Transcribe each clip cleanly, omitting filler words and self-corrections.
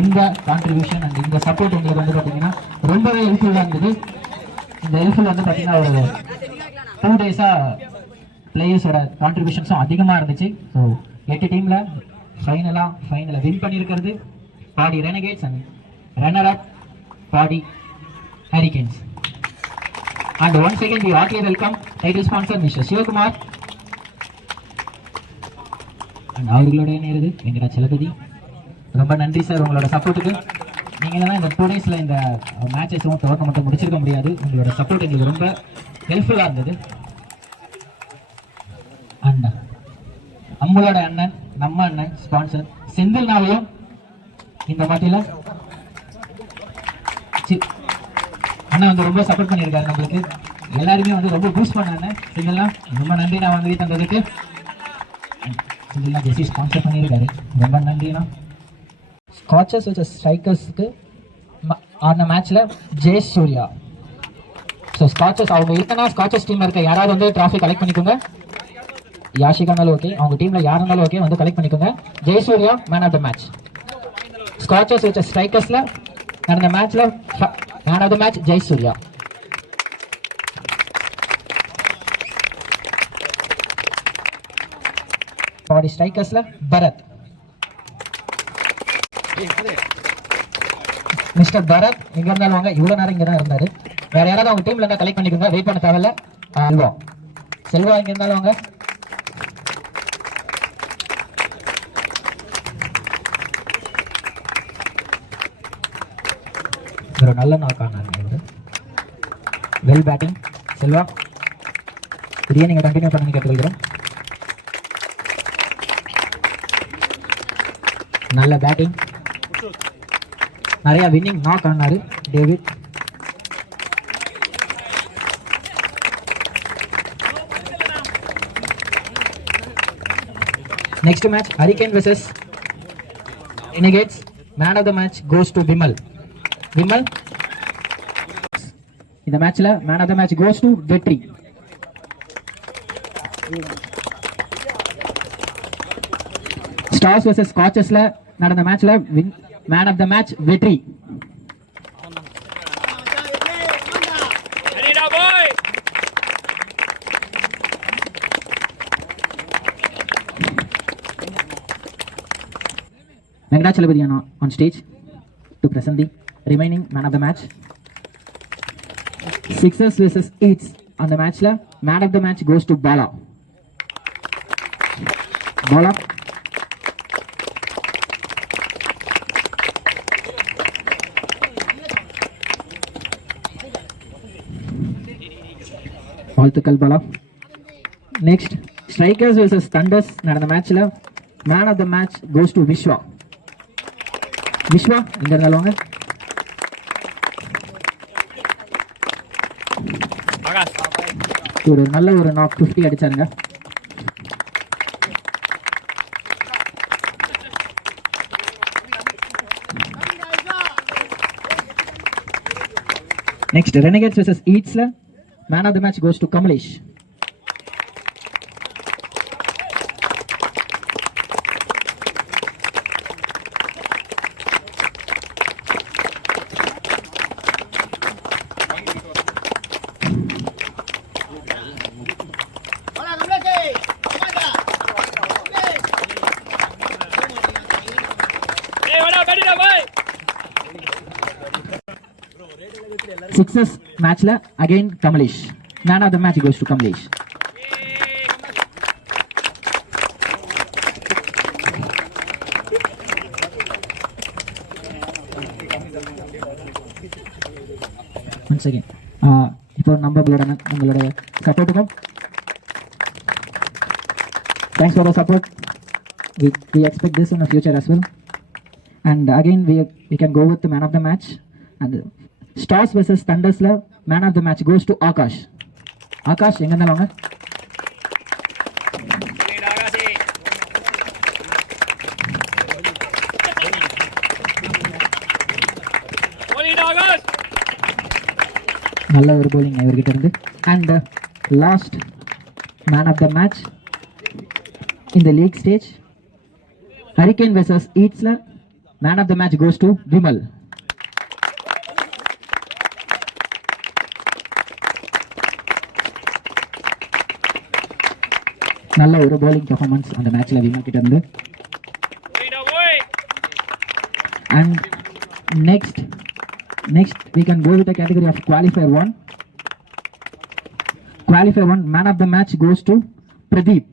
இந்த contribution and இந்த support எங்களுக்கு வந்து பார்த்தீங்கன்னா ரொம்பவே ஹெல்ப்ஃபுல்லாக இருந்தது. இந்த ஹெல்ப்ஃபுல் வந்து பார்த்தீங்கன்னா ஒரு 2 டேஸாக பிளேயர்ஸோட கான்ட்ரிபியூஷன்ஸும் அதிகமாக இருந்துச்சு. ஸோ 8 டீமில் ஃபைனலை வின் பண்ணியிருக்கிறது Paddy Renegades and runner up Paddy Hurricanes. And once again we heartily welcome title sponsor Mr. Sivakumar and அவர்களோட நேரது வெங்கடாச்சலபதி. ரொம்ப நன்றி சார் உங்களோட சப்போர்ட்டுக்கு. நீங்கள் தான் இந்த 2 டேஸில் இந்த மேட்சஸும் டோர்னமெண்ட்டும் முடிச்சிருக்க முடியாது. உங்களோட சப்போர்ட் எங்களுக்கு ரொம்ப ஹெல்ப்ஃபுல்லாக இருந்தது. அண்ணா நம்மளோட அண்ணன் நம்ம அண்ணன் ஸ்பான்சர் செந்தில்னாவையும் இந்த மாட்டியில் அண்ணா வந்து ரொம்ப சப்போர்ட் பண்ணியிருக்காரு. நம்மளுக்கு எல்லாருமே வந்து ரொம்ப பூஸ்ட் பண்ணாங்க. செந்தில்லாம் ரொம்ப நன்றி நான் வந்து தந்ததுக்கு. செந்தில்லாம் ஜெர்சி ஸ்பான்சர் பண்ணியிருக்காரு. ரொம்ப நன்றிண்ணா. ஸ்காச்சஸ் வச்ச ஸ்ட்ரைக்கர்ஸ்க்கு ஆன மேட்ச்சில் ஜெயஸ் சூர்யா. ஸோ ஸ்காச்சஸ் அவங்க இருக்கனா ஸ்காச்சஸ் டீமில் இருக்க யாராவது வந்து ட்ராஃபி கலெக்ட் பண்ணிக்கோங்க. யாஷிகானாலும் ஓகே, அவங்க டீமில் யார் இருந்தாலும் ஓகே, வந்து கலெக்ட் பண்ணிக்கோங்க. Jayasuriya man of the match. Scorchers வச்ச ஸ்ட்ரைக்கர்ஸில் நடந்த மேட்ச்சில் man of the match Jayasuriya. Paddy ஸ்ட்ரைக்கர்ஸில் பரத். மிஸ்டர் பரத் எங்க இருந்தாலும் வாங்க, இவ்வளோ நேரம் இங்கே தான் இருந்தாரு. வேற யாராவது அவங்க டீம்ல இருந்தால் கலெக்ட் பண்ணிக்கோங்க, வெயிட் பண்ண தேவையில்ல. செல்வா இங்க இருந்தாலும் வாங்க. ஒரு நல்ல நாக் ஆனாங்க. வெல் பேட்டிங் செல்வா, இதையே நீங்கள் கண்டினியூ பண்ணி கேட்டுக்கிறோம். நல்ல பேட்டிங், நிறைய வின்னிங் நாக் ஆனாரு David. Next match Hurricane versus Renegades. Man of the match goes to Vimal. Vimal இந்த மேட்ச்ல man of the match goes to Vetri. Stars versus ஸ்காச்சஸ்ல நடந்த மேட்ச்ல man of the match Vetri. Venkatachalapathy on stage to present the remaining man of the match. Sixers versus Eights on the match la man of the match goes to Bala. Bala வாழ்த்துக்கள் Bala. Next Strikers versus Thunders நடந்த மேட்ச்ல man of the match goes to Vishwa. Vishwa இங்க இருந்தாலும் ஒரு நல்ல ஒரு knock 50 அடிச்சாருங்க. Next Renegades versus ஈட்ஸ்ல man of the match goes to Kamlesh. Sixers matchல again Kamlesh. Man of the match goes to Kamlesh. Once again இப்போ உங்களோட சப்போர்ட்டுக்கும் thanks for the support. We expect this in the future as well. And again we can go with the man of the match. And Stars versus Thunders la man of the match goes to Akash. Akash எங்க இருந்தாலும் வாங்க. நல்ல ஒரு bowling இவர்கிட்ட இருந்து. And last man of the match in the league stage Hurricane versus Eats la man of the match goes to Vimal. நல்ல ஒரு bowling performance அந்த மேட்ச்ல விமல் கிட்ட இருந்து. And next we can go with the category of qualifier 1. Qualifier 1 man of the match goes to Pradeep.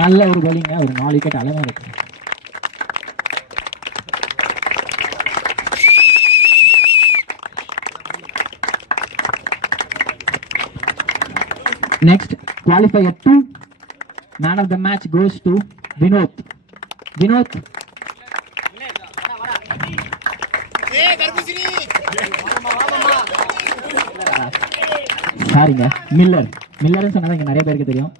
நல்ல ஒரு bowling, ஒரு 4 wicket அழகா இருக்கு. Next qualifier 2 man of the match goes to Vinod. சாரிங்க, மில்லர்னு சொன்னது இங்க நிறைய பேருக்கு தெரியும்.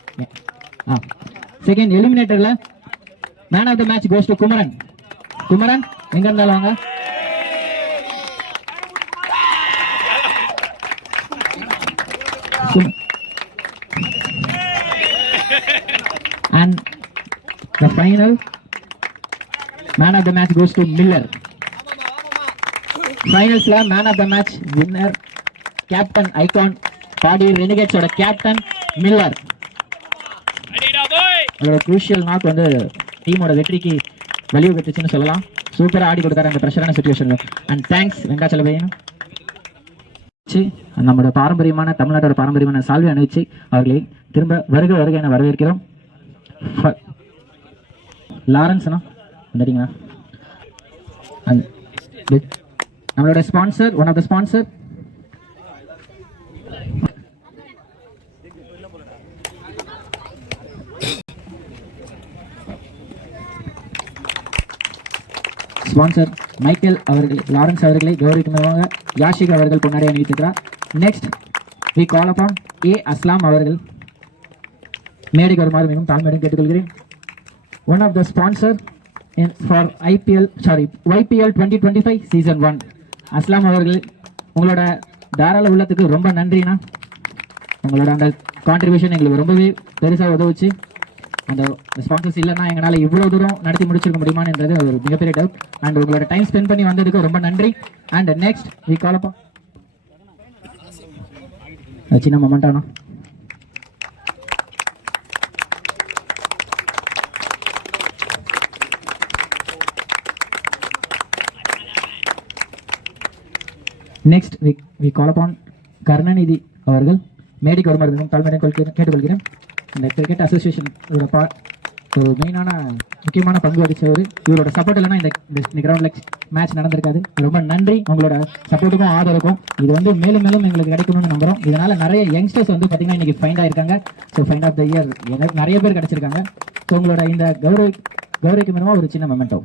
செகண்ட் எலிமினேட்டர்ல man of the match goes to Kumaran எங்க இருந்தாலும் வாங்க. And the final man of the match goes to Miller. Finals la man of the match winner captain icon Padi Renegades oda captain Miller. ஒரு crucial knock வந்து டீமோட வெற்றிக்கு வழிவகுத்துச்சுன்னு சொல்லலாம். சூப்பரா ஆடி கொடுத்தாரு அந்த பிரஷரான சிச்சுவேஷன்ல. And thanks வெங்காச்சலபையன். நம்மளோட பாரம்பரியமான தமிழ்நாட்டோட பாரம்பரியமான சால்வை அணிவிச்சு அவர்களை திரும்ப வருக என வரவேற்கிறோம். லாரன்ஸ்னா வந்துட்டீங்களா? நம்மளோட sponsor, one of the sponsor Michael அவர்கள், லாரன்ஸ் அவர்களை கௌரவிக்குமாறு யாஷிக் அவர்கள் பொன்னாடி அணிவித்திருக்கிறார். Next we call upon A Aslam அவர்கள் மேடைக்கு வருமாறு மிகவும் தாழ்மையுடன் கேட்டுக்கொள்கிறேன். One of the sponsor for YPL 2025 season 1 Aslam அவர்கள், உங்களோட தாராள உள்ளத்துக்கு ரொம்ப நன்றிண்ணா. உங்களோட அந்த கான்ட்ரிபியூஷன் எங்களுக்கு ரொம்பவே பெருசாக உதவுச்சு. அந்த ஸ்பான்சர்ஸ் இல்லைன்னா எங்களால் இவ்வளோ தூரம் நடத்தி முடிச்சிருக்க முடியுமான்றது ஒரு மிகப்பெரிய டவுட். அண்ட் உங்களோட டைம் ஸ்பெண்ட் பண்ணி வந்ததுக்கு ரொம்ப நன்றி. அண்ட் நெக்ஸ்ட் வி கால் அப்பா சின்ன மொமெண்டானா. Next we call upon Karunanidhi அவர்கள் மேடைக்கு வருமாறு மிகவும் தாழ்மையுடன் கேட்டுக்கொள்கிறேன். இந்த கிரிக்கெட் அசோசியேஷன் ஒரு மெயினான முக்கியமான பங்கு வகிச்சவர். இவரோட சப்போர்ட் இல்லைன்னா இந்த கிரவுண்டில் மேட்ச் நடந்திருக்காது. ரொம்ப நன்றி உங்களோட சப்போர்ட்டுக்கும் ஆதரவுக்கும். இது வந்து மேலும் மேலும் எங்களுக்கு கிடைக்கணும்னு நம்புகிறோம். இதனால் நிறைய யங்ஸ்டர்ஸ் வந்து பார்த்தீங்கன்னா இன்றைக்கி ஃபைண்ட் ஆகிருக்காங்க. So find of the year எனக்கு நிறைய பேர் கிடச்சிருக்காங்க. ஸோ உங்களோட இந்த கௌரவிக்கு மூலமாக ஒரு சின்ன மொமெண்டோ.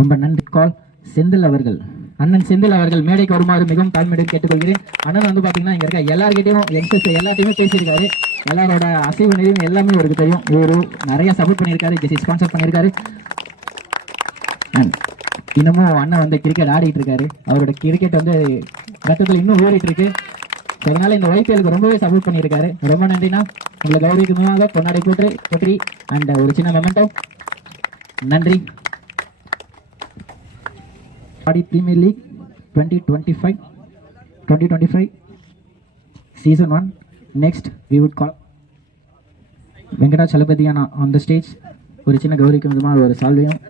ரொம்ப நன்றி. கால் செந்தில் அவர்கள், அண்ணன் செந்தில் அவர்கள் மேடைக்கு வருமாறு மிகவும் தாழ்மையுடன் கேட்டுக்கொள்கிறேன். அண்ணன் வந்து பார்த்தீங்கன்னா இங்கே இருக்க எல்லார்கிட்டையும் யங்ஸ்டர்ஸ் எல்லாத்தையுமே பேசியிருக்காரு. எல்லாரோட அசைவு நிலையும் எல்லாமே அவருக்கு தெரியும். இவரு நிறைய சப்போர்ட் பண்ணியிருக்காரு, ஜெசி ஸ்பான்சர் பண்ணியிருக்காரு. இன்னமும் அண்ணன் வந்து கிரிக்கெட் ஆடிட்டு இருக்காரு. அவரோட கிரிக்கெட் வந்து ரத்தத்தில் இன்னும் ஓடிட்டு இருக்கு. அதனால இந்த YPLக்கு ரொம்பவே சப்போர்ட் பண்ணியிருக்காரு. ரொம்ப நன்றினா. உங்களை கௌரவிக்குமாக கொண்டாடி போற்றி அண்ட் ஒரு சின்ன மொமெண்டோ. நன்றி. Premier League 2025 season 1. Next we would call வெங்கடாச்சலபதியான on the stage. ஒரு சின்ன கௌரவிக்கும் விதமாக ஒரு சால்வையும்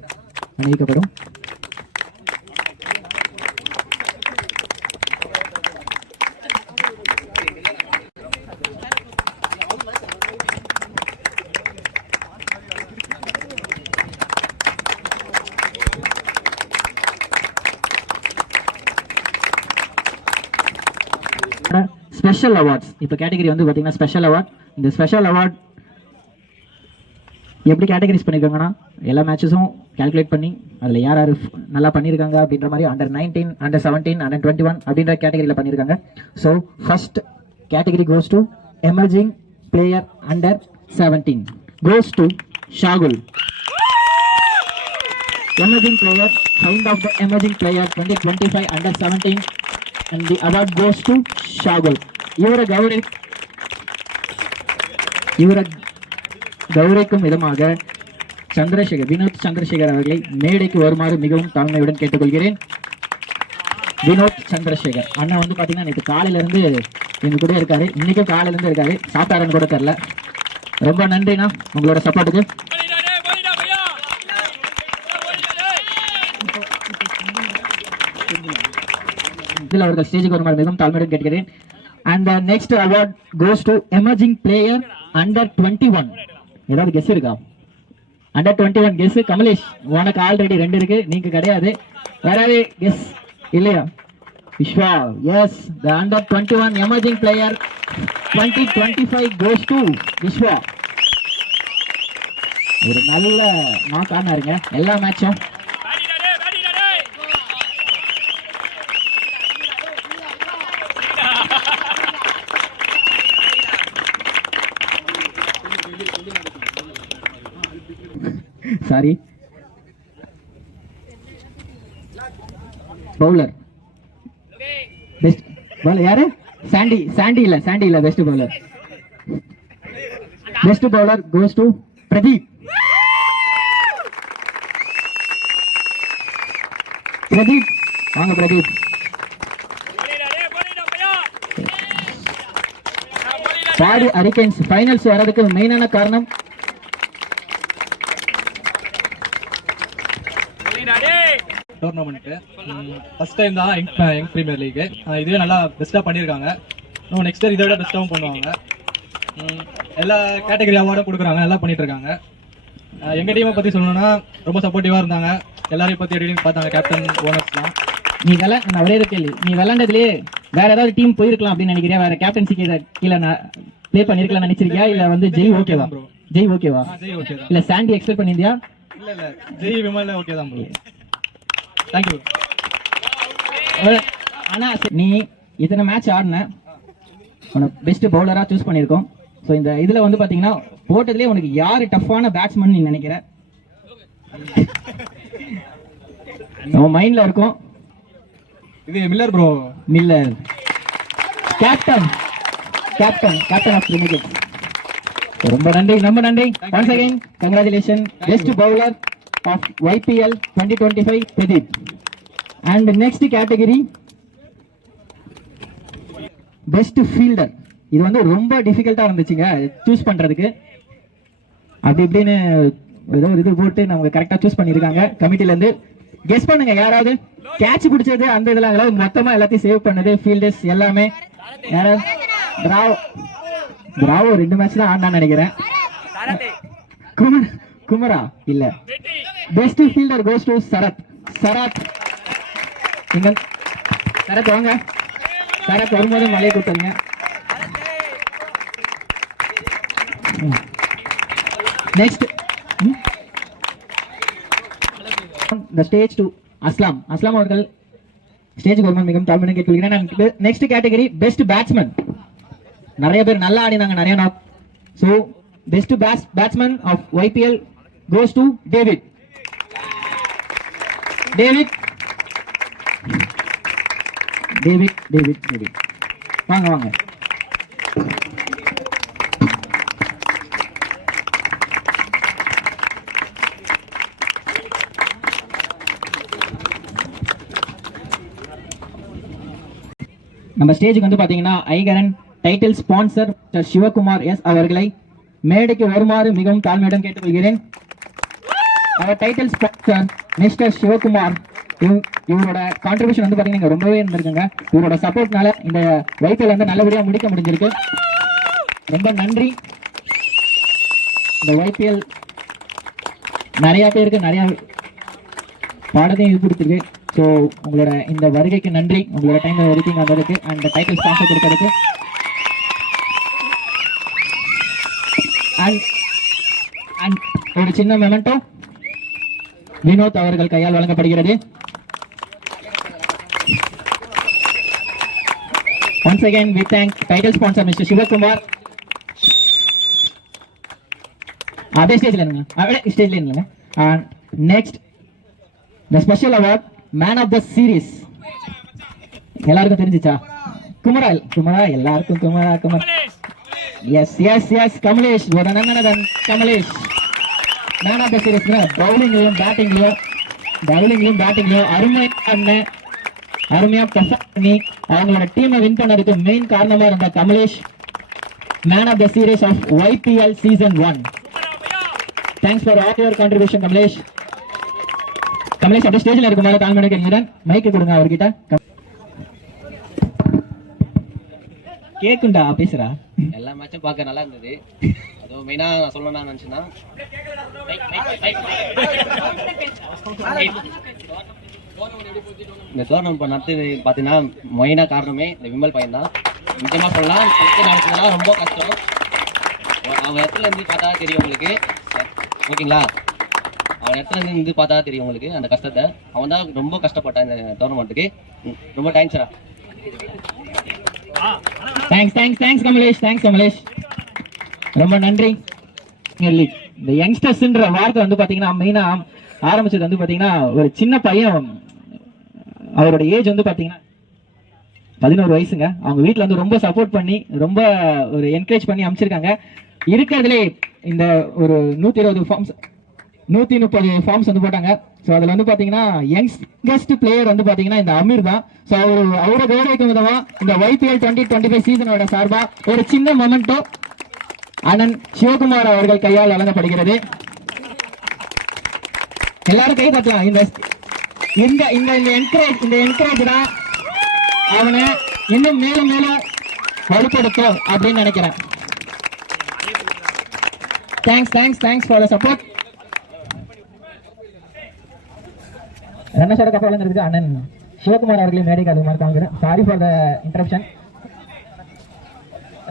அணிவிக்கப்படும். ஸ்பெஷல் அவார்ட்ஸ் இப்போ கேட்டகரி வந்து பார்த்தீங்கன்னா ஸ்பெஷல் அவார்ட். இந்த ஸ்பெஷல் அவார்ட் எப்படி கேட்டகரிஸ் பண்ணியிருக்காங்கன்னா எல்லா மேட்சஸும் கால்குலேட் பண்ணி அதில் யார் யார் நல்லா பண்ணியிருக்காங்க அப்படின்ற மாதிரி Under 19, Under 17, Under 21 அப்படின்ற கேட்டகரியில் பண்ணியிருக்காங்க. So first category goes to emerging player Under 17 goes to Shahul. Emerging player, find of the emerging player 2025 Under 17 and the award goes to Shagul. ಇವರ ಗೌರವ இவரை கௌரவிக்கும் விதமாக வினோத் சந்திரசேகர் அவர்களை மேடைக்கு வருமாறு மிகவும் தாழ்மையுடன் கேட்டுக்கொள்கிறேன். வினோத் சந்திரசேகர் அண்ணா வந்து பாத்தீங்கன்னா நேற்று காலையில இருந்து எங்க கூட இருக்காரு, இன்னைக்கும் காலையில இருந்து இருக்காரு, சாப்பிட்டாருன்னு கூட தெரியல. ரொம்ப நன்றிண்ணா உங்களோட சப்போர்ட்டுக்கு. இதில் அவர்கள் ஸ்டேஜுக்கு வருமாறு மிகவும் தாழ்மையுடன் கேட்கிறேன். And next award goes to emerging player under 21. ஏதாவது கெஸ் இருக்கா? Under 21 guess. கமலேஷ் உனக்கு ஆல்ரெடி 2 இருக்கு, நீங்க கிடையாது. வேறாவே கெஸ் இல்லையா? Viswa, yes, the under 21 emerging player 2025 goes to Viswa. ஒரு நல்ல நாக் ஆனாருங்க எல்லா மேட்சும். சாரி, பவுலர் பெஸ்ட் பவுலர் யாரு? சாண்டி இல்ல best bowler. Best bowler goes to Pradeep. வாங்க பிரதீப். பாடி ஹரிகேன்ஸ் ஃபைனல்ஸ் வரதுக்கு மெயினான காரணம் டோர்னமெண்ட் ஃபர்ஸ்ட் டைம் தான் யங் பிரீமியர் லீக். இதுவே நல்லா பெஸ்ட்டாக பண்ணியிருக்காங்க. இன்னும் நெக்ஸ்ட் இயர் இதை விட பெஸ்ட்டாகவும் பண்ணுவாங்க. எல்லா கேட்டகரி அவார்டும் கொடுக்குறாங்க, நல்லா பண்ணிட்டு இருக்காங்க. எங்கள் டீமை பற்றி சொல்லணும்னா ரொம்ப சப்போர்ட்டிவாக இருந்தாங்க. எல்லாரையும் பற்றி எப்படி பார்த்தாங்க, கேப்டன் ஓனர்ஸ்லாம். நீ நான் ஒரே கேள்வி, நீ விளையாண்டதுலேயே வேற ஏதாவது டீம் போயிருக்கலாம் அப்படின்னு நினைக்கிறியா? வேற கேப்டன்சிக்கு கீழே ப்ளே பண்ணிருக்கலாம் நினைச்சிருக்கியா? இல்ல வந்து ஜெய் ஓகேவா? ஜெய் ஓகேவா? இல்ல சாண்டி எக்ஸ்பெக்ட் பண்ணிருந்தியா? இல்ல ஜெய் விமல் ஓகே தான் ப்ரோ. தேங்க்யூ. ஆனா நீ இத்தனை மேட்ச் ஆடின, உனக்கு பெஸ்ட் பவுலரா சூஸ் பண்ணியிருக்கோம். ஸோ இந்த இதுல வந்து பாத்தீங்கன்னா போட்டதுலேயே உனக்கு யாரு டஃப்பான பேட்ஸ்மேன் நீ நினைக்கிற? நம்ம மைண்ட்ல இருக்கும். இது Miller bro. Miller captain of cricket. ரொம்ப நன்றி. Once again congratulation. Best bowler of YPL 2025 Pradeep. And next category best fielder. இது வந்து ரொம்ப டிஃபிகல்ட்டா இருந்துச்சுங்க சூஸ் பண்றதுக்கு. அப்படி இப்படின்னு ஏதோ ஒரு இது போட்டு நமக்கு கரெக்டா சூஸ் பண்ணிருக்காங்க கமிட்டில இருந்து. கெஸ் பண்ணுங்க யாராவது கேட்ச் பிடிச்சது அந்த இதெல்லாம் மொத்தமா எல்லாத்தையும் சேவ் பண்ணது ஃபீல்டர்ஸ் எல்லாமே. யாராவது பிராவோ 2 மேட்ச் தான் ஆடினான்னு நினைக்கிறேன். குமரா இல்ல. Best fielder goes to Sarath. இங்க சரத் வாங்க. சரத் வரும்போது மலையை கூட்டுங்க. நெக்ஸ்ட் the stage to அஸ்லாம் அவர்கள் ஸ்டேஜுக்கு வருமாறு மிகவும் தாழ்மையுடன் கேட்டுக்கொள்கிறேன். Next category best batsman. நிறைய பேர் நல்லா ஆடினாங்க, நிறைய knock. So best batsman of YPL goes to David. வாங்க. நம்ம ஸ்டேஜுக்கு வந்து பாத்தீங்கன்னா ஐகரன் டைட்டில் ஸ்பான்சர் சிவகுமார் எஸ் அவர்களை மேடைக்கு வருமாறு மிகவும் தாழ்மையுடன் கேட்டுக்கொள்கிறேன். அவர் டைட்டில் ஸ்பான்சர் மிஸ்டர் சிவகுமார். இவரோட கான்ட்ரிபியூஷன் வந்து பாத்தீங்கன்னா ரொம்பவே இருந்திருக்குங்க. இவரோட சப்போர்ட்னால இந்த YPL வந்து நல்லபடியா முடிக்க முடிஞ்சிருக்கு. ரொம்ப நன்றி. இந்த YPL நிறைய பேருக்கு நிறைய பாடத்தையும் இது கொடுத்துருக்கு. ஸோ உங்களோட இந்த வருகைக்கு நன்றி. உங்களோட டைம் ஒதுக்கிங்க வந்ததுக்கு அண்ட் டைட்டில் ஸ்பான்சர் கொடுக்கறதுக்கு. அண்ட் ஒரு சின்ன மெமெண்டோ வினோத் அவர்கள் கையால் வழங்கப்படுகிறது. Once again we thank title sponsor Mr. Shivakumar. அதே ஸ்டேஜ்ல இருங்க. And next the special award man of the series. எல்லாருக்கும் தெரிஞ்சிச்சா? குமரா எல்லாருக்கும் குமரா. எஸ் கமலேஷ் ஒரு நன்னடன் Kamlesh man of the series. பவுலிங்லயும் பேட்டிங்லயும் அருமையா பெர்ஃபார்ம் பண்ணி அவங்களோட டீமை வின் பண்ணதுக்கு மெயின் காரணமா இருந்த Kamalesh man of the series of YPL season 1. Thanks for all your contribution Kamalesh. Kamalesh அப்படியே ஸ்டேஜ்ல இருக்கும் போது கால் பண்ணி மைக்கு கொடுங்க அவர்கிட்ட. கேக்குண்டா பேசுறா. எல்லா மேட்சும் பார்க்க நல்லா இருந்தது. அதுவும் மெயினா நான் சொல்லணும்னு நினைச்சேன்னா இந்த டோர்னமெண்ட் நடத்தி பார்த்தீங்கன்னா மெயினாக காரணமே இந்த விமல் பையன் தான். நிச்சயமாக சொல்லலாம் நடத்துனா ரொம்ப கஷ்டம். அவன் இடத்துல இருந்து பார்த்தா தெரியும் உங்களுக்கு, ஓகேங்களா? அவன் இடத்துல இருந்து பார்த்தா தெரியும் உங்களுக்கு அந்த கஷ்டத்தை. அவன் தான் ரொம்ப கஷ்டப்பட்டான் இந்த டோர்னமெண்ட்டுக்கு. ரொம்ப தேங்க்ஸ்ரா. தேங்க்ஸ் கமலேஷ். ரொம்ப நன்றி. இந்த யங்ஸ்டர்ஸ்ன்ற வார்த்தை வந்து பாத்தீங்கன்னா மெயினா ஆரம்பிச்சது வந்து பாத்தீங்கன்னா ஒரு சின்ன பையன், அவரோட ஏஜ் வந்து பாத்தீங்கன்னா 11 வயசுங்க. அவங்க வீட்டுல வந்து ரொம்ப சப்போர்ட் பண்ணி ரொம்ப ஒரு என்கரேஜ் பண்ணி அமைச்சிருக்காங்க. இருக்கிறதுலே இந்த ஒரு 130 ஃபார்ம்ஸ் வந்து போட்டாங்க. ஸோ அதில் வந்து பார்த்தீங்கன்னா யங்கஸ்ட் பிளேயர் வந்து பார்த்தீங்கன்னா இந்த அமீர் தான். ஸோ அவரை கௌரவிக்கும் விதமாக இந்த YPL 2025 சீசனோட சார்பாக ஒரு சின்ன மொமெண்டோ அண்ணன் சிவகுமார் அவர்கள் கையால் வழங்கப்படுகிறது. எல்லாரும் கை தட்டலாம். இந்த என்கரேஜ் தான் அவனை இன்னும் மேலும் வலுப்படுத்தும் அப்படின்னு நினைக்கிறேன். Thanks for the support. ரன்னர்ஸோட கப்பல் வளர்ந்துருக்கு அண்ணன் சிவகுமார் அவர்களையும் மேடைக்கு அது மாதிரி காமிக்கிறேன். Sorry for the interruption.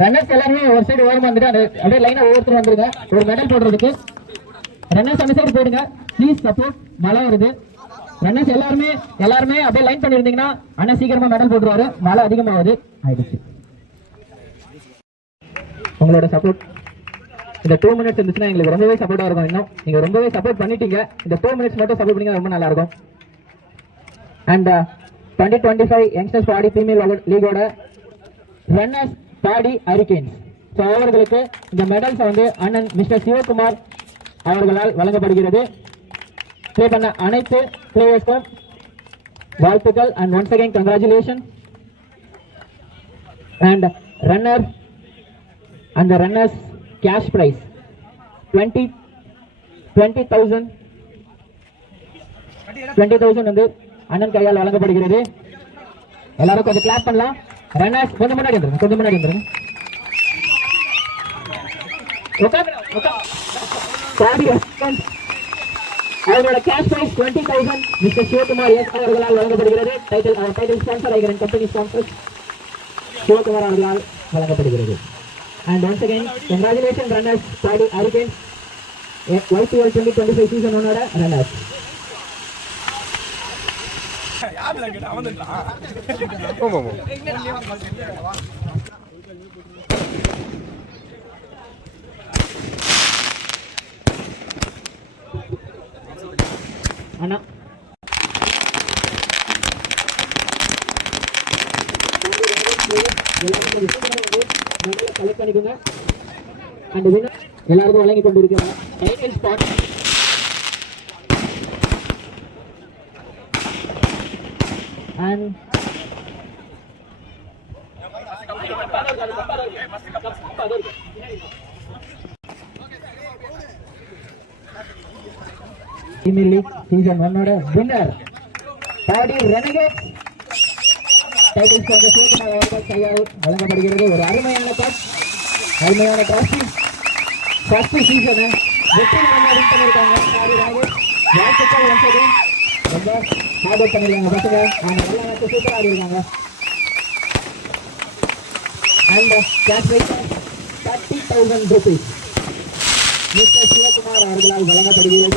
Runners எல்லாருமே ஒரு சைடு ஓரமா வந்துட்டு அப்படியே லைனா ஒவ்வொருத்தரும் வந்துருங்க ஒரு மெடல் போடுறதுக்கு. ரன்னர்ஸ் அந்த சைடு போயிடுங்க ப்ளீஸ், சப்போர்ட். மழை வருது. ரன்னர்ஸ் எல்லாருமே அப்படியே லைன் பண்ணிருந்தீங்கன்னா அண்ணன் சீக்கிரமா மெடல் போட்டுருவாரு. மழை அதிகமாகுது ஆயிடுச்சு. உங்களோட சப்போர்ட் இந்த 2 மினிட்ஸ் இருந்துச்சுன்னா எங்களுக்கு ரொம்பவே சப்போர்ட்டா இருக்கும். இன்னும் நீங்க ரொம்பவே சப்போர்ட் பண்ணிட்டீங்க. இந்த 2 மினிட்ஸ் மட்டும் சப்போர்ட் பண்ணீங்க ரொம்ப நல்லா இருக்கும். அண்ட் 2025 யங்ஸ்டர்ஸ் பாடி பிரீமியர் லீகோட ரன்னர்ஸ் பாடி ஹரிகேன்ஸ். ஸோ அவர்களுக்கு இந்த மெடல்ஸ் வந்து அண்ணன் மிஸ்டர் சிவகுமார் அவர்களால் வழங்கப்படுகிறது. ப்ளே பண்ண அனைத்து பிளேயர்ஸ்க்கும் வாழ்த்துக்கள் and once again congratulation. And runners cash price 20,000 வந்து அண்ணன் கையால் வழங்கப்படுகிறது. எல்லாரும் கொஞ்சம் கிளாப் பண்ணலாம். ரன்னர்ஸ் கொஞ்சம் முன்னாடி வந்துருங்க. அவங்களோட கேஷ் பிரைஸ் 20,000 மிஸ்டர் சிவகுமார் அவர்களால் வழங்கப்படுகிறது. டைட்டில் ஸ்பான்சர் ஆகிற கம்பெனி ஸ்பான்சர் சிவகுமார் அவர்களால் வழங்கப்படுகிறது. And once again, congratulations runners, Paddy Hurricanes, YPL 2025 season 1 runners. Anna. And winner எல்லாரும் வழங்கி கொண்டிருக்கிறாங்க. Title spot and Premier League season 1 ஓட winner Paddy Renegades. Title sponsor Sivakumar அவர்கள் கையால் வழங்கப்படுகிறது. ஒரு அருமையான டிராஃபி. ஃபர்ஸ்ட் சீசன் வெற்றிகரமாக வின் பண்ணியிருக்காங்க. வாழ்த்துக்கள் ஒன்ஸ் அகைன். ரொம்ப ஹார்ட் ஒர்க் பண்ணிருக்காங்க பசங்க. அவங்க எல்லா மேட்சும் சூப்பராக ஆடிருக்காங்க. And cash prize 30,000 rupees mister Sivakumar அவர்களால் வழங்கப்படுகிறது.